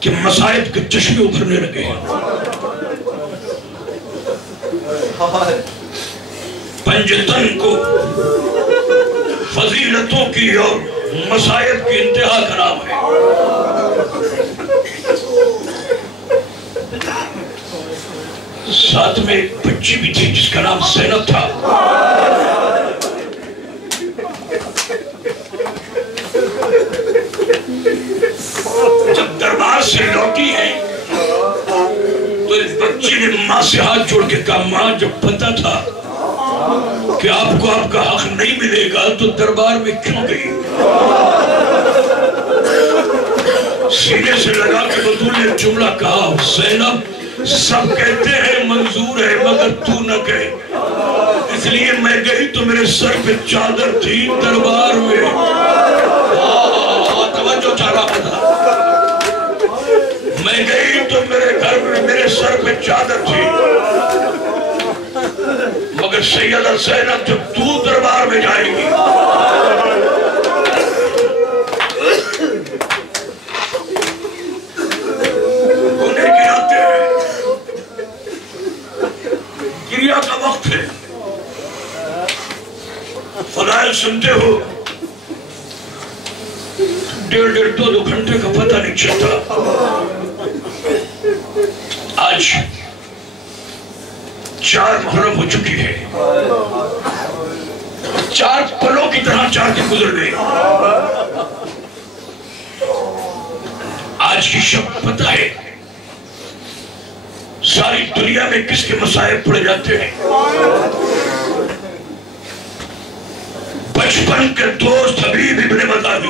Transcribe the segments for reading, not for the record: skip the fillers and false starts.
کہ مصائب کے چشمے ابھرنے لگے ہیں. پنجتن کو فضیلتوں کی اور مصائب کی انتہا کا نام ہے. ساتھ میں ایک بچی بھی تھی جس کا نام زینب تھا. جب دربار سے لوٹی ہے تو اس بچی نے ماں سے ہاتھ جوڑ کے کہا ماں جب پتہ تھا کہ آپ کو آپ کا حق نہیں ملے گا تو دربار میں کیوں گئی؟ سینے سے لگا کے بطول نے جملہ کہا زینب سب کہتے ہیں منظور ہے مگر تو نہ کہے، اس لیے میں گئی تو میرے سر پہ چادر تھی دربار میں. توجہ چاہا تھا. میں گئی تو میرے گھر میں میرے سر پہ چادر تھی مگر سیدہ زینب جب تو دربار میں جائے گی انہیں گراتے ہیں. گریا کا وقت ہے. فضائل سنتے ہو 1.5-2 گھنٹے کا پتہ نہیں چلتا. آج 4 محرم ہو چکی ہے. 4 پلوں کی طرح 4 دن گزر گئے. آج کی شب پتہ ہے ساری دنیا میں کس کے مصائب پڑے جاتے ہیں. بچپن کے دوست حبیب ابن مظاہر.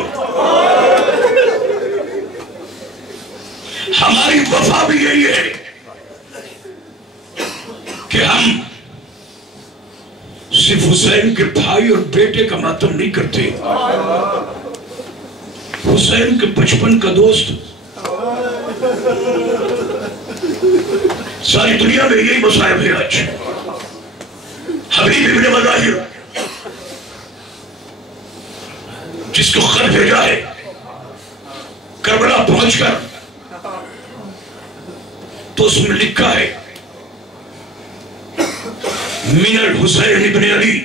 ہماری وفا بھی یہی ہے کہ ہم صرف حسین کے بھائی اور بیٹے کا ماتم نہیں کرتے، حسین کے بچپن کا دوست. ساری دنیا میں یہی مصائب ہے. آج حبیب ابن مظاہر جس کو خط بھیجا ہے کربلا پہنچ کر تو اس میں لکھا ہے من الحسین ابن علی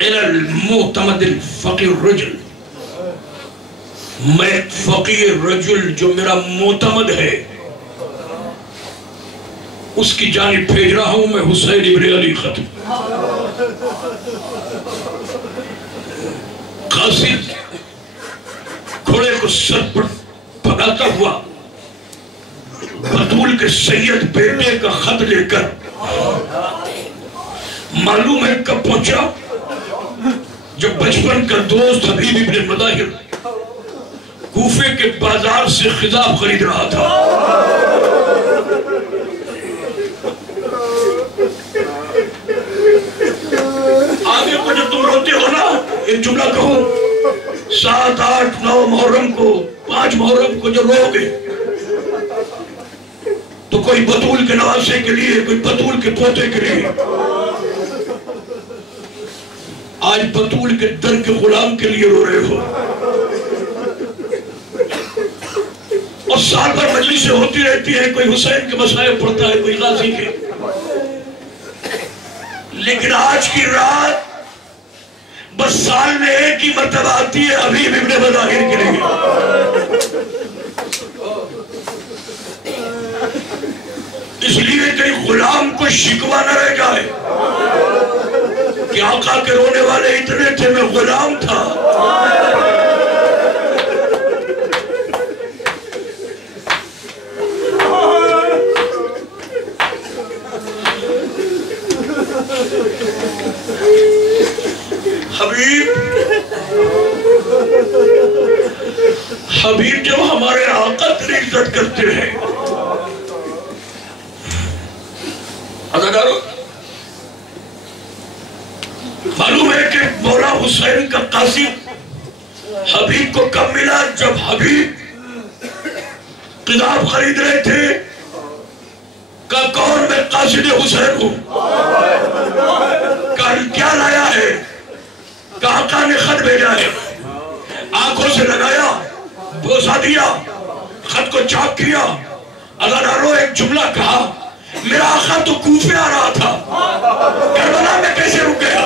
الى المعتمد الفقی الرجل. میں فقی الرجل جو میرا معتمد ہے اس کی جانب بھیج رہا ہوں میں حسین ابن علی خط. قاصد گھوڑے کو سر پر پھگاتا ہوا بطول کے سید بیٹے کا خط لے کر معلوم ہے کب پہنچا جب بچپن کا دوست حبیب ابن مظاہر کوفے کے بازار سے خضاب خرید رہا تھا. آگے کو جب تم روتے ہو نا ایک جملہ کہو 7, 8, 9 محرم کو 5 محرم کو جو رو گے تو کوئی بطول کے نواسے کے لیے کوئی بطول کے پوتے کے لیے. آج بطول کے در کے غلام کے لیے رو رہے ہو. اور سال بھر مجلسیں ہوتی رہتی ہیں، کوئی حسین کے مصائب پڑھتا ہے کوئی غازی کے. لیکن آج کی رات بس سال میں ایک ہی مرتبہ آتی ہے حبیب ابن مظاہر کے لیے. اس لیے کہ غلام کو شکوہ نہ رہ جائے کہ آقا کے رونے والے اتنے تھے میں غلام تھا. حبیب جب ہمارے آقا تیری عزت کرتے ہیں اداکاروں معلوم ہے کہ مولا حسین کا قاصد حبیب کو کب ملا جب حبیب کتاب خرید رہے تھے کہ کون میں قاصد حسین ہوں کیا لایا ہے کہ آقا نے خط بھیجا ہے. آنکھوں سے لگایا پھوسا دیا، خط کو چاک کیا، عزادارو ایک جملہ کہا، میرا آقا تو کوفے آ رہا تھا، کربلا میں کیسے رک گیا؟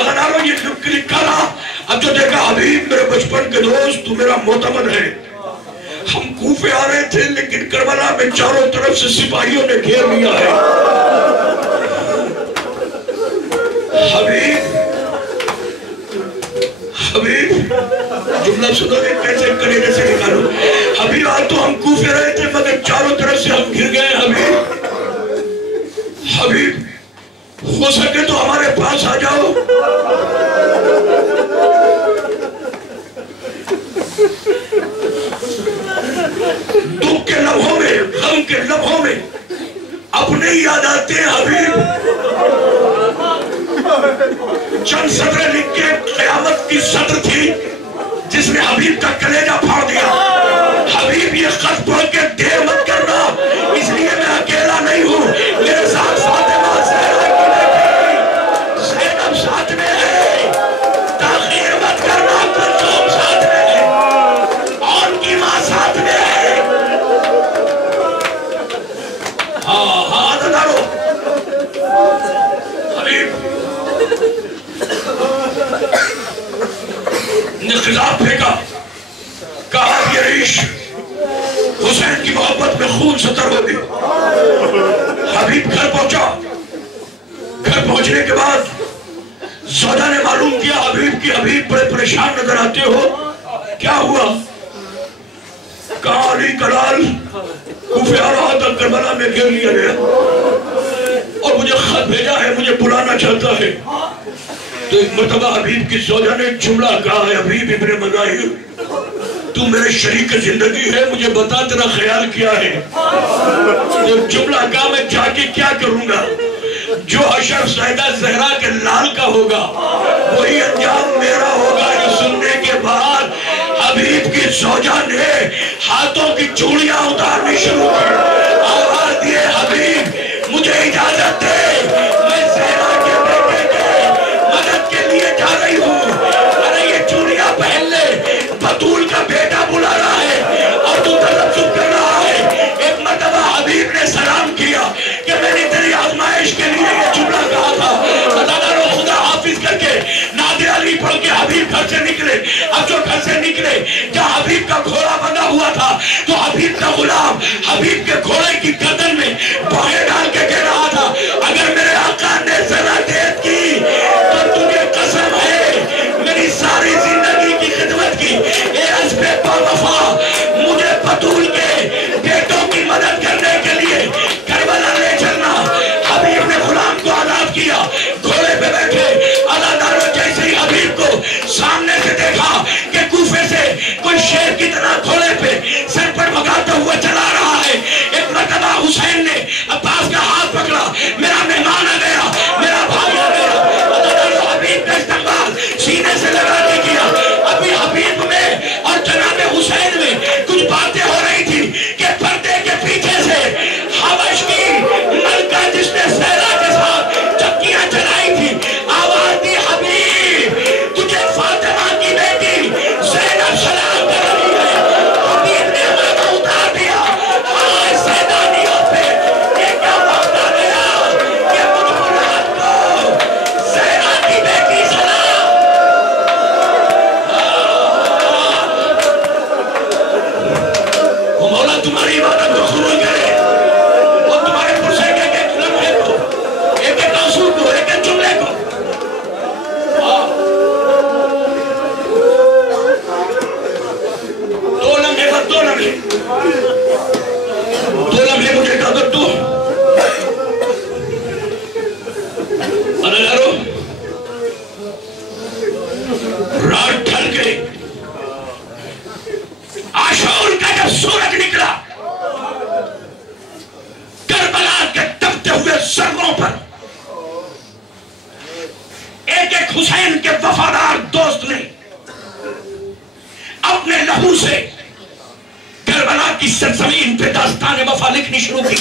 عزادارو یہ لکھا رہا، اب جو دیکھا حبیب میرے بچپن کے دوست تو میرا معتمد ہے، ہم کوفے آ رہے تھے لیکن کربلا میں چاروں طرف سے سپاہیوں نے گھیر لیا ہے۔ حبیب جملہ سنو گے کیسے کلیجے سے نکالو، حبیب آج تو ہم کوفے رہے تھے مگر چاروں طرف سے ہم گھر گئے۔ حبیب ہو سکے تو ہمارے پاس آ جاؤ۔ دکھ کے لمحوں میں، غم کے لمحوں میں اپنے یاد آتے ہیں حبیب۔ چند سطریں لکھ کے قیامت کی سطر تھی جس نے حبیب کا کلیجہ پھاڑ دیا۔ حبیب یہ خط پڑھ کے دیر مت کرنا، اس لیے میں اکیلا نہیں ہوں، میرے ساتھ فاطمہ زہرا کی بیٹی زینب ساتھ میں ہے، تاخیر مت کرنا، کلثوم ساتھ میں ہے اور ان کی ماں ساتھ میں ہے۔ ہاں عزادارو، حبیب نے خضاب پھینکا، کہا یہ ریش حسین کی محبت میں خون ستر ہو گئی۔ حبیب گھر پہنچا، گھر پہنچنے کے بعد زوجہ نے معلوم کیا حبیب کی، حبیب بڑے پریشان نظر آتے ہو، کیا ہوا؟ کہا علی کلال کوفے آ رہا تھا، کربلا میں گھیر لیا گیا اور مجھے خط بھیجا ہے، مجھے بلانا چاہتا ہے۔ تو ایک مرتبہ حبیب کی زوجہ نے جملہ کہا ہے، حبیب ابن مظاہر تو میرے شریک زندگی ہے، مجھے بتا تیرا خیال کیا ہے؟ ایک جملہ کہا، میں جا کے کیا کروں گا؟ جو حشر سیدہ زہرا کے لال کا ہوگا وہی انجام میرا ہوگا۔ یہ سننے کے بعد حبیب کی زوجہ نے ہاتھوں کی چوڑیاں اتارنی شروع کی، آواز دیے حبیب مجھے اجازت دے، میں زہرا کے بیٹے کے مدد کے لیے جا رہی ہوں۔ ارے یہ چوڑیاں پہن لے، بطول کا بیٹا بلا رہا ہے اور تو تلفظ کر رہا ہے۔ ایک مرتبہ حبیب نے سلام کیا کہ میں نے تیری آزمائش کے لیے یہ جملہ کہا تھا، عزادارو خدا حافظ کر کے نادر علی پڑھ کے حبیب گھر سے نکلے۔ اب جو گھر سے نکلے جہاں حبیب کا گھوڑا بندھا ہوا تھا تو حبیب کا غلام حبیب کے گھوڑے کی گردن میں باہیں ڈال کے کہہ رہا تھا، اگر میرے آقا نے ذرا دیر کی تو تجھے قسم ہے میری ساری زندگی کی خدمت کی، اے عزب با وفا مجھے بطول کے بیٹوں کی مدد کرنے کے لیے کربلا لے چلنا۔ حبیب نے غلام کو آزاد کیا، گھوڑے پہ بیٹھے۔ عزادارو جیسے ہی حبیب کو سامنے سے دیکھا کہ کوفے سے کوئی شیر کی طرح گھوڑے پہ سر پر بھگاتا ہوا چلا رہا ہے، ایک مرتبہ حسین نے عباس کا ہاتھ پکڑا، میرا مہمان آ گیا، میرا بھائی آ گیا۔ عزادارو حبیب کا استقبال سینے سے لگا کے کیا۔ ابھی حبیب میں اور جناب حسین میں کچھ باتیں ہو رہی تھی کہ پردے کے پیچھے سے حبش کی ملکہ جس نے زہرا کے ساتھ چکیاں چلائی تھی آواز دی، حبیب تجھے فاطمہ کی بیٹی زینب سلام کر رہی ہے۔ حبیب نے ماتھا اتار دیا، ہائے سیدانیوں پہ یہ کیا وقت آ گیا کہ مجھ مراد کو زہرا کی بیٹی سلام۔ وہ مولا تمہاری عبادت کو قبول کرے اور تمہارے پرسے کے ایک لمحے کو، ایک ایک آنسو کو، ایک ایک جملے کو دو لمحے بس، دو لمحے مجھے اجازت دو۔ عزادارو رات ڈھل گئی، عاشور کا جب سورج نکلا کربلا کے تپتے ہوئے سروں پر ایک ایک حسین کے وفادار دوست نے اپنے لہو سے کربلا کی سرزمین پہ داستان وفا لکھنی شروع کی۔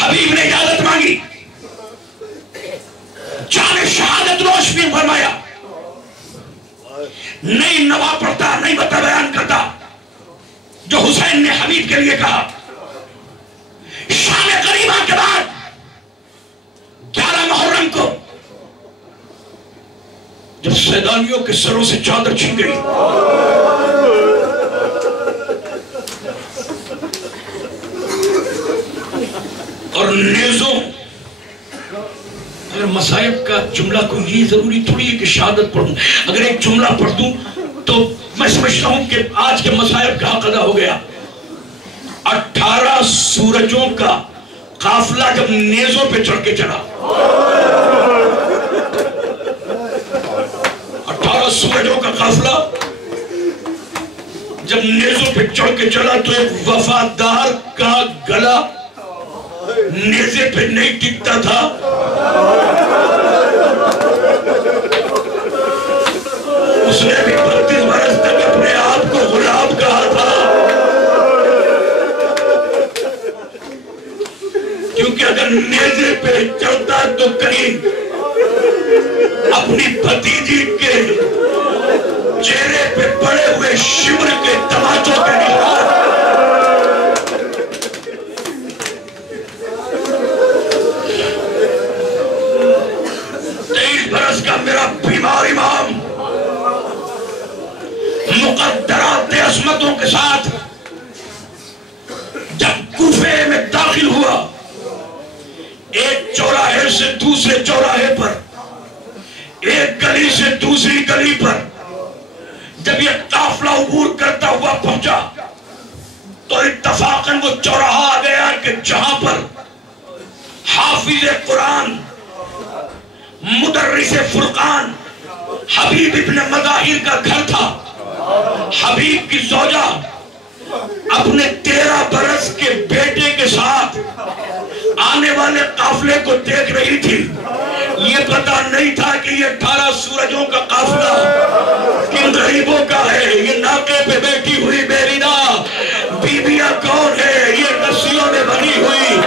حبیب نے اجازت مانگی، جان شہادت نوش بھی فرمایا، نہیں نوا پڑھتا، نہیں بتا بیان کرتا جو حسین نے حبیب کے لیے کہا۔ شام غریبہ کے بعد 11 محرم کو جب سیدانیوں کے سروں سے چادر چھن گئی، اور نیزوں، اگر مصائب کا جملہ کو یہ ضروری تھوڑی ہے کہ شہادت پڑھوں، اگر ایک جملہ پڑھ دوں تو میں سمجھتا ہوں کہ آج کے مصائب کا حق ادا ہو گیا۔ 18 سورجوں کا قافلہ جب نیزوں پہ چڑھ کے چلا، 18 سورجوں کا قافلہ جب نیزوں پہ چڑھ کے چلا تو ایک وفادار کا گلا نیزے پہ نہیں ٹکتا تھا، اس نے بھی 32 برس تک اپنے آپ کو غلام کہا تھا، کیونکہ اگر نیزے پہ چڑھتا تو کہیں اپنی بھتیجی کے چہرے پہ پڑے ہوئے شمر کے تماچوں کے نشان، 23 برس کا میرا بیمار امام مقدرات عصمتوں کے ساتھ جب کوفے میں داخل ہوا، ایک چوراہے سے دوسرے چوراہے پر، ایک گلی سے دوسری گلی پر جب یہ قافلہ عبور کرتا ہوا پہنچا تو اتفاقاً وہ چوراہا آ گیا کہ جہاں پر حافظ قرآن، مدرس فرقان حبیب ابن مظاہر کا گھر تھا۔ حبیب کی زوجہ اپنے 13 برس کے بیٹے کے ساتھ آنے والے قافلے کو دیکھ رہی تھی۔ یہ پتہ نہیں تھا کہ یہ 18 سورجوں کا قافلہ کن غریبوں کا ہے، یہ ناکے پہ بیٹھی ہوئی بیرینا بیویاں کون ہے، یہ رسیوں میں بنی ہوئی